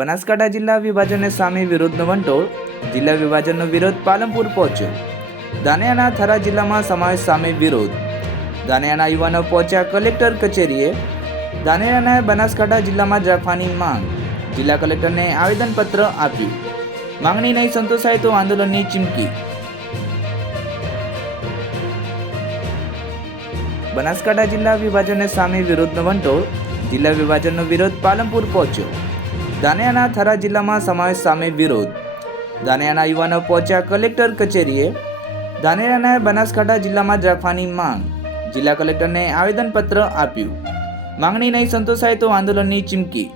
બનાસકાંઠા જિલ્લા વિભાજનને સામે વિરોધનો વંટોળ, જિલ્લા વિભાજનનો વિરોધ પાલનપુર પહોંચ્યો. દાનિયાના થરા જિલ્લામાં સમાવેશ સામે વિરોધ. દાનિયાના યુવાનો પહોંચ્યા કલેક્ટર કચેરીએ. દાનિયાના બનાસકાંઠા જિલ્લામાં જ રાખવાની માંગ. જિલ્લા કલેક્ટરને આવેદનપત્ર આપ્યું. માંગણી નહીં સંતોષાય તો આંદોલનની ચીમકી. બનાસકાંઠા જિલ્લા વિભાજનને સામે વિરોધનો વંટોળ, જિલ્લા વિભાજનનો વિરોધ પાલનપુર પહોંચ્યો. ધાનેરાના થરા જિલ્લામાં સમાવેશ સામે વિરોધ. દાનિયાના યુવાનો પહોંચ્યા કલેક્ટર કચેરીએ. દાનિયાના બનાસકાંઠા જિલ્લામાં જ રાખવાની માંગ. જિલ્લા કલેક્ટરને આવેદનપત્ર આપ્યું. માંગણી નહીં સંતોષાય તો આંદોલનની ચીમકી.